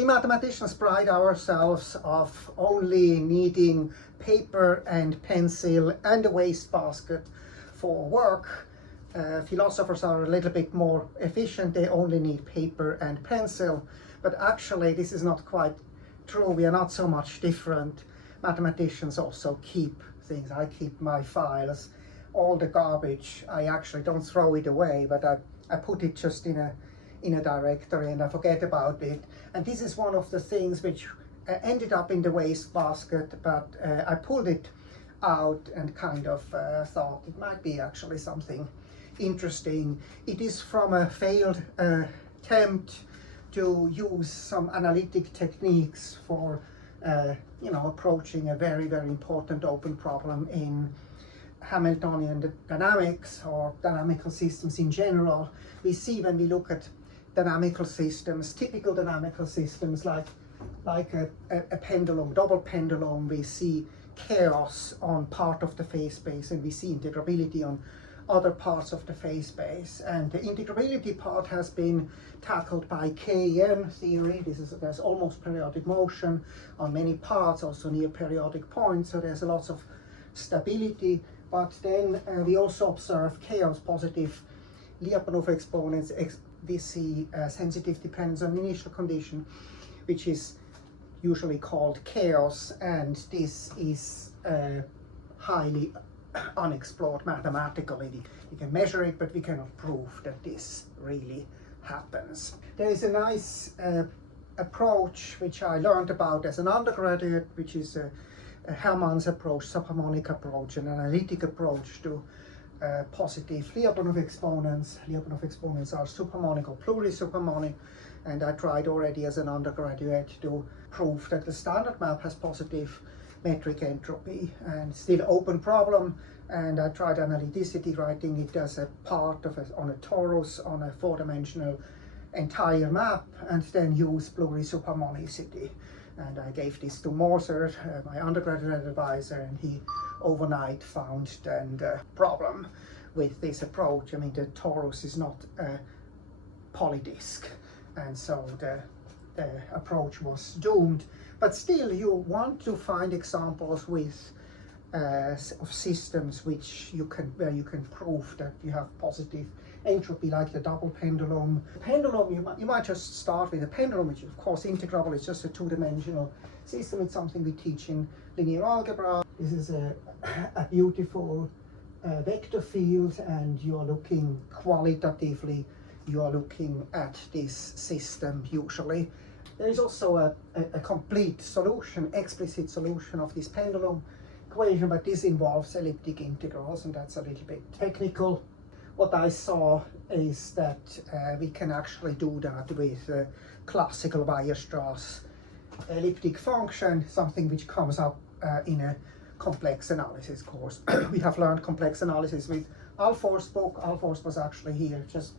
we mathematicians pride ourselves of only needing paper and pencil and a wastebasket for work. Philosophers are a little bit more efficient. They only need paper and pencil. But actually, this is not quite true. We are not so much different. Mathematicians also keep things. I keep my files. All the garbage, I actually don't throw it away, but I put it just in a directory and I forget about it. And this is one of the things which ended up in the wastebasket, but I pulled it out and kind of thought it might be actually something interesting. It is from a failed attempt to use some analytic techniques for approaching a very, very important open problem in Hamiltonian dynamics or dynamical systems in general. We see when we look at dynamical systems, typical dynamical systems like a pendulum, double pendulum, we see chaos on part of the phase space and we see integrability on other parts of the phase space. And the integrability part has been tackled by KEM theory. There's almost periodic motion on many parts, also near periodic points, so there's lots of stability. But then we also observe chaos positive Lyapunov exponents. We see sensitive dependence on initial condition, which is usually called chaos, and this is highly unexplored mathematically. We can measure it, but we cannot prove that this really happens. There is a nice approach which I learned about as an undergraduate, which is a Hellman's approach, subharmonic approach, an analytic approach to positive Lyapunov exponents. Lyapunov exponents are subharmonic or plurisubharmonic, and I tried already as an undergraduate to prove that the standard map has positive metric entropy, and still open problem. And I tried analyticity, writing it as a part of on a torus on a four-dimensional entire map, and then use plurisubharmonicity. And I gave this to Moser, my undergraduate advisor, and he overnight found then the problem with this approach. I mean, the torus is not a polydisk, and so the approach was doomed. But still, you want to find examples with of systems where you can prove that you have positive entropy, like the double pendulum. Pendulum, you might just start with a pendulum, which is of course integrable. It's just a two-dimensional system. It's something we teach in linear algebra. This is a beautiful vector field, and you are looking qualitatively, you are looking at this system usually. There is also a complete solution, explicit solution of this pendulum equation, but this involves elliptic integrals, and that's a little bit technical. What I saw is that we can actually do that with classical Weierstrass elliptic function, something which comes up in a complex analysis course. We have learned complex analysis with Alfor's book. Alfor's was actually here just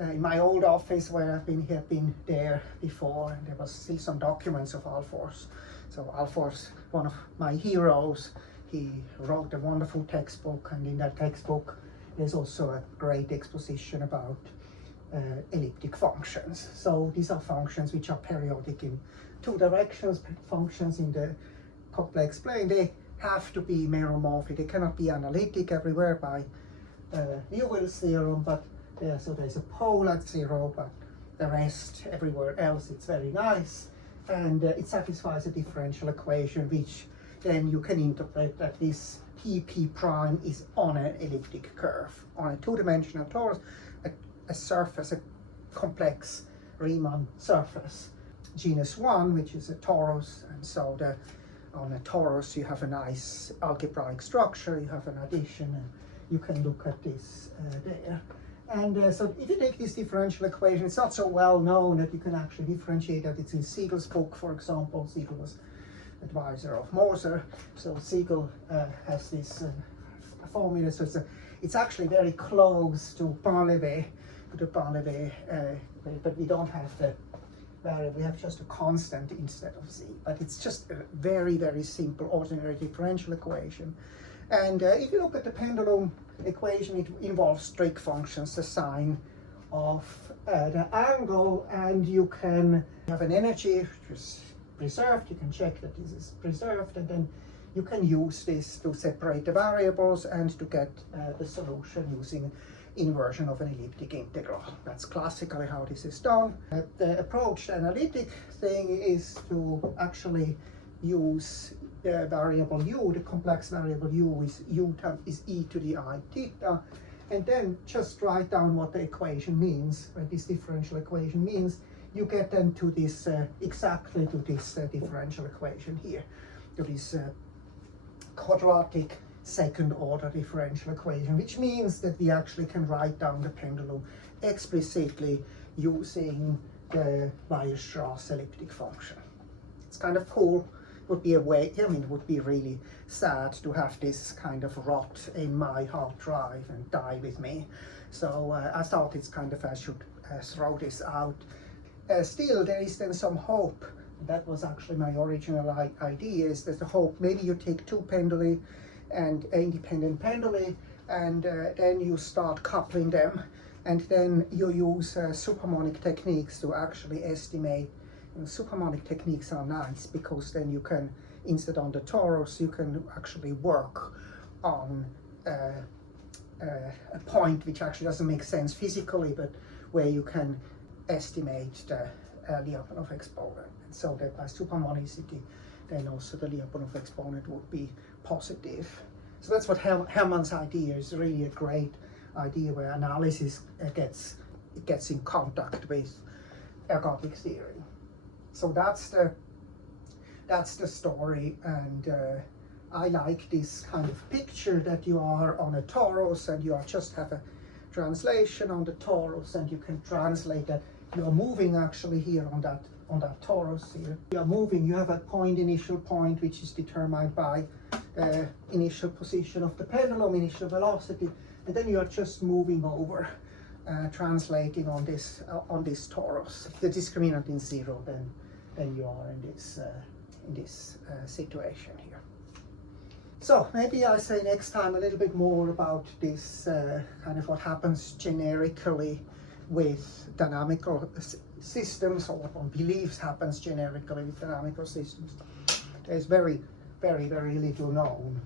in my old office where I've been there before, and there was still some documents of Alfor's. So Alfor's one of my heroes. He wrote a wonderful textbook, and in that textbook there's also a great exposition about elliptic functions. So these are functions which are periodic in two directions, functions in the complex plane. They have to be meromorphic. They cannot be analytic everywhere by Liouville's theorem, but so there's a pole at zero, but the rest everywhere else it's very nice, and it satisfies a differential equation which then you can interpret that this PP prime is on an elliptic curve, on a two-dimensional torus, a surface, a complex Riemann surface, genus 1, which is a torus, and so on a torus you have a nice algebraic structure, you have an addition, and you can look at this there. And so if you take this differential equation, it's not so well known that you can actually differentiate that. It's in Siegel's book, for example. Siegel was advisor of Moser, so Siegel has this formula. So it's actually very close to Painlevé, but we don't have the variable. We have just a constant instead of z. But it's just a very, very simple ordinary differential equation. And if you look at the pendulum equation, it involves trig functions, the sine of the angle, and you can have an energy which is preserved. You can check that this is preserved, and then you can use this to separate the variables and to get the solution using inversion of an elliptic integral. That's classically how this is done. The approach, the analytic thing, is to actually use the variable u, the complex variable u is e to the I theta, and then just write down what the equation means, what this differential equation means. You get then to this, exactly to this differential equation here, to this quadratic second order differential equation, which means that we actually can write down the pendulum explicitly using the Weierstrass elliptic function. It's kind of cool. Would be a way, I mean, it would be really sad to have this kind of rot in my hard drive and die with me. So I thought it's kind of, I should throw this out. Still, there is then some hope. That was actually my original idea, is there's a hope. Maybe you take two penduli and independent penduli, and then you start coupling them, and then you use superharmonic techniques to actually estimate. Superharmonic techniques are nice because then you can, instead on the torus, you can actually work on a point which actually doesn't make sense physically, but where you can estimate the Lyapunov exponent. And so that by superharmonicity, then also the Lyapunov exponent would be positive. So that's what Hermann's idea is, really a great idea where analysis gets in contact with ergodic theory. So that's the story, and I like this kind of picture that you are on a torus and you are just have a translation on the torus, and you can translate that you are moving actually here on that torus here. You are moving, you have a point, initial point, which is determined by the initial position of the pendulum, initial velocity, and then you are just moving over, translating on this torus. If the discriminant is 0, then you are in this situation here. So maybe I'll say next time a little bit more about this kind of what happens generically with dynamical systems, or what one believes happens generically with dynamical systems. There's very, very, very little known.